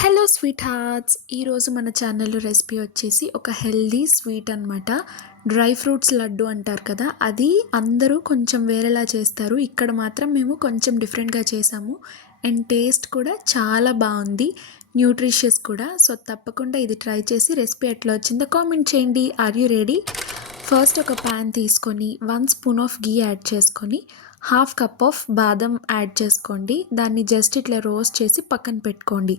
Hello sweet hearts. ఈరోజు మన ఛానల్లో రెసిపీ వచ్చేసి ఒక హెల్దీ స్వీట్ అనమాట. డ్రై ఫ్రూట్స్ లడ్డు అంటారు కదా, అది అందరూ కొంచెం వేరేలా చేస్తారు. ఇక్కడ మాత్రం మేము కొంచెం డిఫరెంట్గా చేసాము అండ్ టేస్ట్ కూడా చాలా బాగుంది, న్యూట్రిషియస్ కూడా. సో తప్పకుండా ఇది ట్రై చేసి రెసిపీ ఎట్లా వచ్చిందో కామెంట్ చేయండి. Are you ready? ఫస్ట్ ఒక ప్యాన్ తీసుకొని 1 స్పూన్ ఆఫ్ గీ యాడ్ చేసుకొని హాఫ్ కప్ ఆఫ్ బాదం యాడ్ చేసుకోండి. దాన్ని జస్ట్ ఇట్లా రోస్ట్ చేసి పక్కన పెట్టుకోండి.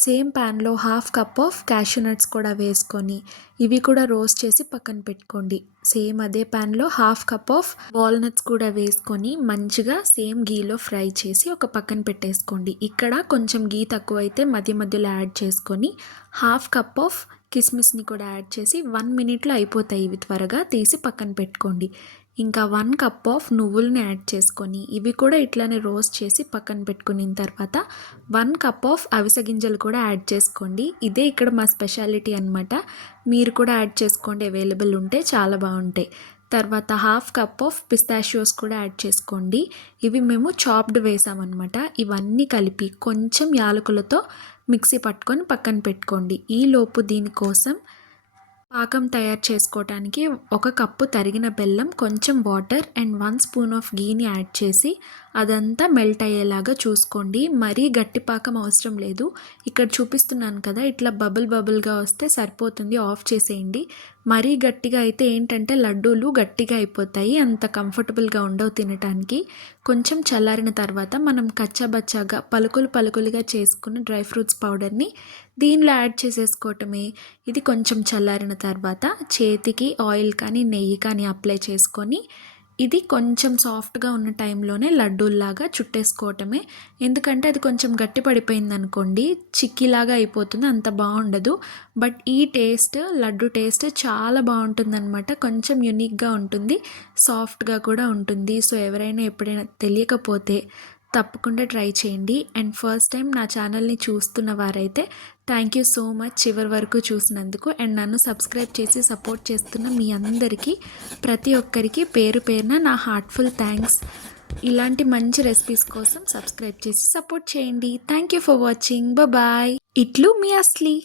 సేమ్ ప్యాన్లో half cup of cashew nuts కూడా వేసుకొని ఇవి కూడా రోస్ట్ చేసి పక్కన పెట్టుకోండి. సేమ్ అదే ప్యాన్లో హాఫ్ కప్ ఆఫ్ వాల్నట్స్ కూడా వేసుకొని మంచిగా సేమ్ గీలో ఫ్రై చేసి ఒక పక్కన పెట్టేసుకోండి. ఇక్కడ కొంచెం గీ తక్కువైతే మధ్య మధ్యలో యాడ్ చేసుకొని హాఫ్ కప్ ఆఫ్ కిస్మిస్ని కూడా యాడ్ చేసి 1 మినిట్లో అయిపోతాయి. ఇవి త్వరగా తీసి పక్కన పెట్టుకోండి. ఇంకా 1 కప్ ఆఫ్ నువ్వుల్ని యాడ్ చేసుకొని ఇవి కూడా ఇట్లానే రోస్ట్ చేసి పక్కన పెట్టుకున్న తర్వాత 1 కప్ ఆఫ్ అవిసె గింజలు కూడా యాడ్ చేసుకోండి. ఇదే ఇక్కడ మా స్పెషాలిటీ అనమాట. మీరు కూడా యాడ్ చేసుకోండి, అవైలబుల్ ఉంటే చాలా బాగుంటాయి. తర్వాత హాఫ్ కప్ ఆఫ్ పిస్తాషియోస్ కూడా యాడ్ చేసుకోండి. ఇవి మేము చాప్డ్ వేసామన్నమాట. ఇవన్నీ కలిపి కొంచెం యాలకులతో మిక్సీ పట్టుకొని పక్కన పెట్టుకోండి. ఈలోపు దీనికోసం పాకం తయారు చేసుకోవడానికి 1 కప్పు తరిగిన బెల్లం, కొంచెం వాటర్ అండ్ 1 స్పూన్ ఆఫ్ గీని యాడ్ చేసి అదంతా మెల్ట్ అయ్యేలాగా చూసుకోండి. మరీ గట్టి పాకం అవసరం లేదు. ఇక్కడ చూపిస్తున్నాను కదా, ఇట్లా బబుల్గా వస్తే సరిపోతుంది, ఆఫ్ చేసేయండి. మరీ గట్టిగా అయితే ఏంటంటే లడ్డూలు గట్టిగా అయిపోతాయి, అంత కంఫర్టబుల్గా ఉండవు తినటానికి. కొంచెం చల్లారిన తర్వాత మనం కచ్చాబచ్చాగా పలుకులుగా చేసుకున్న డ్రై ఫ్రూట్స్ పౌడర్ని దీనిలో యాడ్ చేసేసుకోవటమే. ఇది కొంచెం చల్లారిన తర్వాత చేతికి ఆయిల్ కానీ నెయ్యి కానీ అప్లై చేసుకొని ఇది కొంచెం సాఫ్ట్గా ఉన్న టైంలోనే లడ్డూల్లాగా చుట్టేసుకోవటమే. ఎందుకంటే అది కొంచెం గట్టి పడిపోయింది అనుకోండి, చిక్కీలాగా అయిపోతుంది, అంత బాగుండదు. బట్ ఈ టేస్ట్, లడ్డు టేస్ట్ చాలా బాగుంటుందన్నమాట. కొంచెం యూనిక్గా ఉంటుంది, సాఫ్ట్గా కూడా ఉంటుంది. సో ఎవరైనా ఎప్పుడైనా తెలియకపోతే తప్పకుండా ట్రై చేయండి. అండ్ ఫస్ట్ టైం నా ఛానల్ని చూస్తున్న వారైతే థ్యాంక్ యూ సో మచ్ చివరి వరకు చూసినందుకు. అండ్ నన్ను సబ్స్క్రైబ్ చేసి సపోర్ట్ చేస్తున్న మీ అందరికీ, ప్రతి ఒక్కరికి పేరు పేరున నా హార్ట్ఫుల్ థ్యాంక్స్. ఇలాంటి మంచి రెసిపీస్ కోసం సబ్స్క్రైబ్ చేసి సపోర్ట్ చేయండి. Thank you for watching. Bye. ఇట్లు మీ అస్లీ.